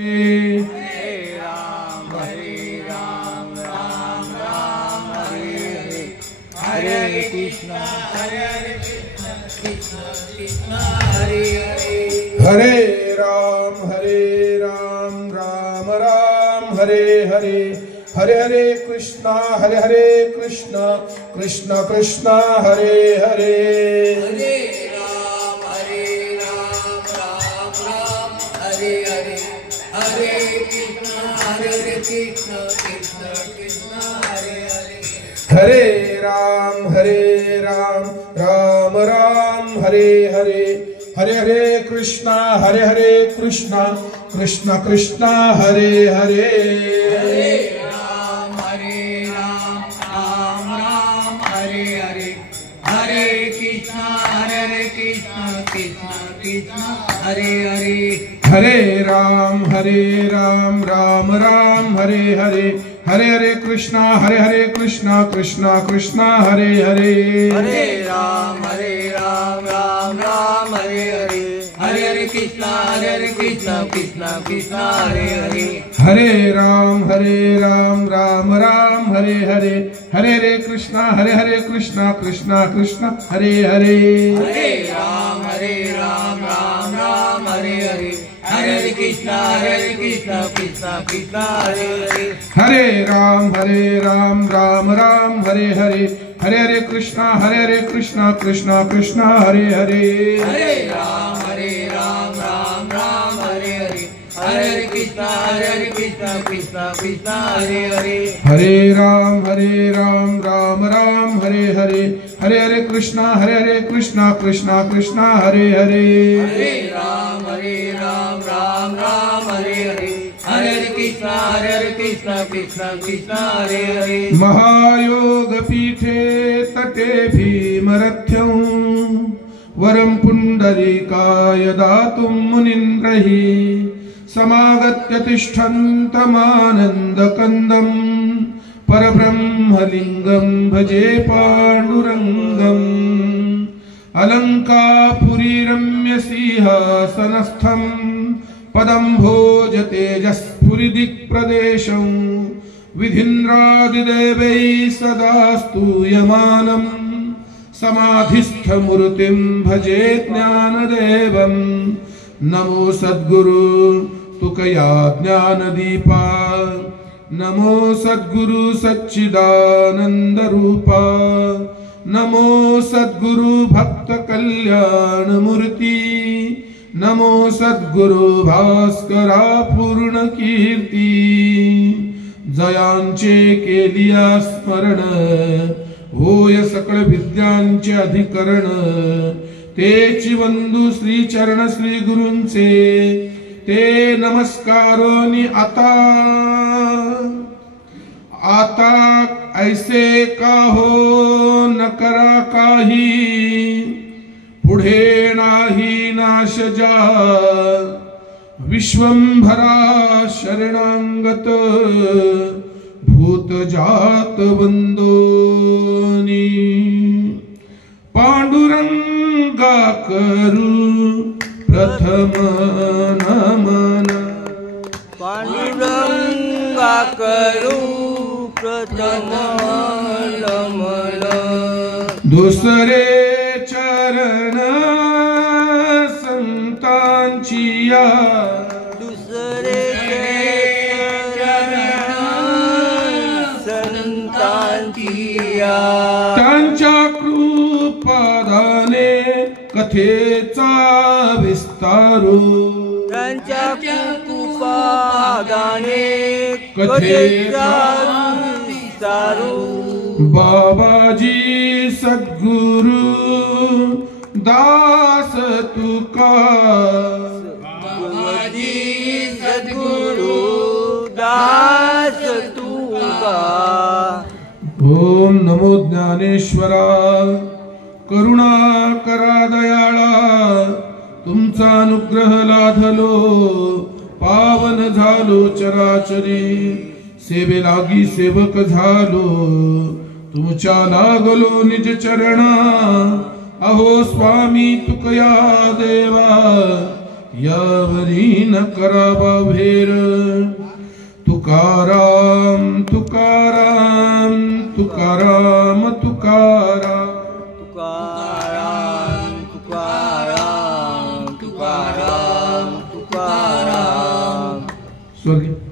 हरे राम राम राम हरे हरे हरे कृष्ण कृष्ण कृष्ण हरे हरे हरे राम राम राम हरे हरे हरे हरे कृष्णा हरे कृष्ण कृष्ण कृष्ण हरे हरे हरे राम राम राम हरे हरे हरे कृष्ण कृष्ण कृष्ण हरे हरे हरे राम राम राम हरे हरे हरे हरे कृष्णा हरे कृष्णा कृष्ण कृष्ण हरे हरे हरे राम राम राम हरे हरे हरे कृष्ण कृष्ण कृष्ण हरे हरे हरे राम राम राम हरे हरे हरे हरे कृष्णा हरे कृष्णा कृष्ण कृष्ण हरे हरे हरे राम राम राम हरे हरे हरे कृष्ण कृष्ण कृष्ण हरे हरे हरे राम राम राम हरे हरे हरे कृष्णा कृष्ण कृष्ण हरे हरे हरे राम राम राम हरे हरे हरे कृष्ण कृष्ण कृष्ण हरे हरे हरे राम राम राम हरे हरे हरे कृष्णा कृष्ण कृष्ण हरे हरे हरे राम राम राम हरे हरे हरे कृष्ण कृष्ण कृष्ण हरे हरे हरे राम राम राम हरे हरे हरे कृष्णा कृष्ण कृष्ण हरे हरे हरे राम राम राम हरे हरे हरे कृष्ण कृष्ण कृष्ण हरे हरे महायोग पीठे तटे भीमरथ्यं वरं पुंडरीकाय दातुं मुनीन्द्रहि समागत्य तिष्ठन्तमानन्दकन्दं परब्रह्मलिङ्गं भजे पाण्डुरङ्गम् अलङ्कापुरी रम्यसिंहासनस्थं पदं भोजतेजस्फुरिदिक्प्रदेशं विधीन्द्रादिदेवैः सदा स्तूयमानं समाधिस्थमूर्तिं भजे ज्ञानदेवं नमो सद्गुरु तुकया ज्ञानदीपा नमो सद्गुरु सच्चिदानंद रूपा नमो सद्गुरु भक्त कल्याण मूर्ति नमो सद्गुरु भास्करा पूर्ण कीर्ती जयांचे केलिया स्मरण होय सकळ विद्यांचे अधिकरण तेची वंदू श्री चरण श्री गुरूंचे ते नमस्कारोनी आता ऐसे का हो न करा काही पुढे नाही नाश जा विश्वंभरा शरणांगत भूत जात वंदोनी पांडुरंगा करू प्रथम नमन पांडुरंगा करू प्रथम नमन दुसरे चरण संतांची या दुसरे चरण संतांची या त्यांच्या कृपादाने कथेचा विस्तारू त्यांच्या कृपादाने कथेचा विस्तारू बाबाजी सद्गुरु दास तुका बाबाजी सद्गुरु दास तुका ओम नमो ज्ञानेश्वरा करुणा करा दयाळा तुमचा अनुग्रह लाधलो पावन झालो चराचरी सेवे लागी सेवक झालो तुमच्या लागलो निज चरणा अहो स्वामी तुकया देवा यावरी न करब भेर तुकाराम तुकाराम तुकाराम तुकाराम तुकाराम तुकाराम तुकाराम तुकाराम स्वर्गीय